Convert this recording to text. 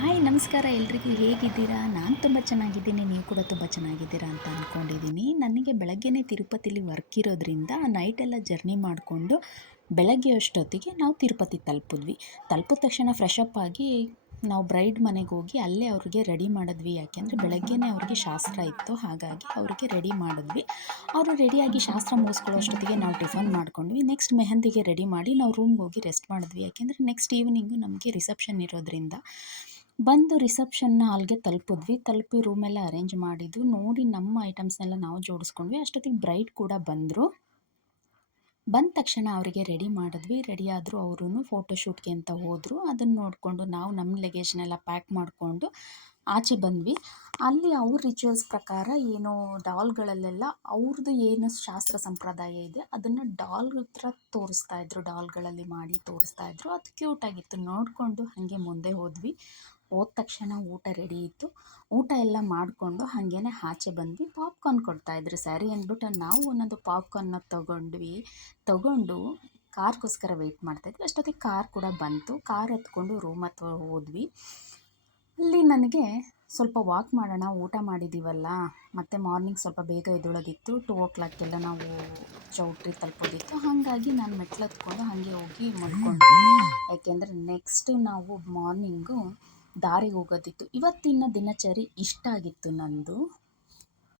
Hi ನಮಸ್ಕಾರ ಎಲ್ರಿಗೂ ಹೇಗಿದ್ದೀರಾ? ನಾನು ತುಂಬ ಚೆನ್ನಾಗಿದ್ದೀನಿ. ನೀವು ಕೂಡ ತುಂಬ ಚೆನ್ನಾಗಿದ್ದೀರಾ ಅಂತ ಅಂದ್ಕೊಂಡಿದ್ದೀನಿ. ನನಗೆ ಬೆಳಗ್ಗೆನೇ ತಿರುಪತಿಲಿ ವರ್ಕ್ ಇರೋದ್ರಿಂದ ನೈಟೆಲ್ಲ ಜರ್ನಿ ಮಾಡಿಕೊಂಡು ಬೆಳಗ್ಗೆ ಅಷ್ಟೊತ್ತಿಗೆ ನಾವು ತಿರುಪತಿ ತಲುಪಿದ್ವಿ. ತಲುಪಿದ ತಕ್ಷಣ ಫ್ರೆಶ್ ಅಪ್ ಆಗಿ ನಾವು ಬ್ರೈಡ್ ಮನೆಗೆ ಹೋಗಿ ಅಲ್ಲೇ ಅವ್ರಿಗೆ ರೆಡಿ ಮಾಡಿದ್ವಿ. ಯಾಕೆಂದರೆ ಬೆಳಗ್ಗೆನೇ ಅವ್ರಿಗೆ ಶಾಸ್ತ್ರ ಇತ್ತು, ಹಾಗಾಗಿ ಅವ್ರಿಗೆ ರೆಡಿ ಮಾಡಿದ್ವಿ. ಅವರು ರೆಡಿಯಾಗಿ ಶಾಸ್ತ್ರ ಮುಗಿಸ್ಕೊಳ್ಳೋ ಅಷ್ಟೊತ್ತಿಗೆ ನಾವು ಟಿಫನ್ ಮಾಡ್ಕೊಂಡ್ವಿ. ನೆಕ್ಸ್ಟ್ ಮೆಹಂದಿಗೆ ರೆಡಿ ಮಾಡಿ ನಾವು ರೂಮ್ಗೆ ಹೋಗಿ ರೆಸ್ಟ್ ಮಾಡಿದ್ವಿ. ಯಾಕೆಂದರೆ ನೆಕ್ಸ್ಟ್ ಈವ್ನಿಂಗು ನಮಗೆ ರಿಸೆಪ್ಷನ್ ಇರೋದ್ರಿಂದ ಬಂದು ರಿಸೆಪ್ಷನ್ ಹಾಲ್ಗೆ ತಲುಪಿ ರೂಮೆಲ್ಲ ಅರೇಂಜ್ ಮಾಡಿದ್ದು ನೋಡಿ ನಮ್ಮ ಐಟಮ್ಸ್ನೆಲ್ಲ ನಾವು ಜೋಡಿಸ್ಕೊಂಡ್ವಿ. ಅಷ್ಟೊತ್ತಿಗೆ ಬ್ರೈಡ್ ಕೂಡ ಬಂದರು. ಬಂದ ತಕ್ಷಣ ಅವರಿಗೆ ರೆಡಿ ಮಾಡಿದ್ವಿ. ರೆಡಿ ಆದರು. ಅವರೂ ಫೋಟೋಶೂಟ್ಗೆ ಅಂತ ಹೋದರು. ಅದನ್ನು ನೋಡಿಕೊಂಡು ನಾವು ನಮ್ಮ ಲಗೇಜ್ನೆಲ್ಲ ಪ್ಯಾಕ್ ಮಾಡಿಕೊಂಡು ಆಚೆ ಬಂದ್ವಿ. ಅಲ್ಲಿ ಅವ್ರ ರಿಚುವಲ್ಸ್ ಪ್ರಕಾರ ಏನೋ ಡಾಲ್ಗಳಲ್ಲೆಲ್ಲ ಅವ್ರದ್ದು ಏನು ಶಾಸ್ತ್ರ ಸಂಪ್ರದಾಯ ಇದೆ ಅದನ್ನು ಡಾಲ್ ಹತ್ರ ತೋರಿಸ್ತಾ ಇದ್ರು. ಡಾಲ್ಗಳಲ್ಲಿ ಮಾಡಿ ತೋರಿಸ್ತಾ ಇದ್ರು. ಅದು ಕ್ಯೂಟಾಗಿತ್ತು. ನೋಡಿಕೊಂಡು ಹಾಗೆ ಮುಂದೆ ಹೋದ್ವಿ. ಹೋದ ತಕ್ಷಣ ಊಟ ರೆಡಿ ಇತ್ತು. ಊಟ ಎಲ್ಲ ಮಾಡಿಕೊಂಡು ಹಾಗೇನೆ ಆಚೆ ಬಂದ್ವಿ. ಪಾಪ್ಕಾರ್ನ್ ಕೊಡ್ತಾಯಿದ್ರು. ಸರಿ ಅಂದ್ಬಿಟ್ಟು ನಾವು ಒಂದೊಂದು ಪಾಪ್ಕಾರ್ನ ತಗೊಂಡು ಕಾರ್ಗೋಸ್ಕರ ವೆಯ್ಟ್ ಮಾಡ್ತಾಯಿದ್ವಿ. ಅಷ್ಟೊತ್ತಿಗೆ ಕಾರ್ ಕೂಡ ಬಂತು. ಕಾರ್ ಹತ್ಕೊಂಡು ರೂಮ್ ಹತ್ರ ಹೋದ್ವಿ. ಅಲ್ಲಿ ನನಗೆ ಸ್ವಲ್ಪ ವಾಕ್ ಮಾಡೋಣ, ಊಟ ಮಾಡಿದ್ದೀವಲ್ಲ, ಮತ್ತು ಮಾರ್ನಿಂಗ್ ಸ್ವಲ್ಪ ಬೇಗ ಎದ್ದೇಳೋದಿತ್ತು. 2 o'clockಗೆಲ್ಲ ನಾವು ಚೌಟ್ರಿ ತಲುಪೋದಿತ್ತು. ಹಾಗಾಗಿ ನಾನು ಮೆಟ್ಲು ಹತ್ಕೊಂಡು ಹಾಗೆ ಹೋಗಿ ಮಲ್ಕೊಂಡ್ವಿ. ಯಾಕೆಂದರೆ ನೆಕ್ಸ್ಟ್ ನಾವು ಮಾರ್ನಿಂಗು ದಾರಿಗೆ ಹೋಗೋದಿತ್ತು. ಇವತ್ತಿನ ದಿನಚರಿ ಇಷ್ಟ ಆಗಿತ್ತು ನಂದು.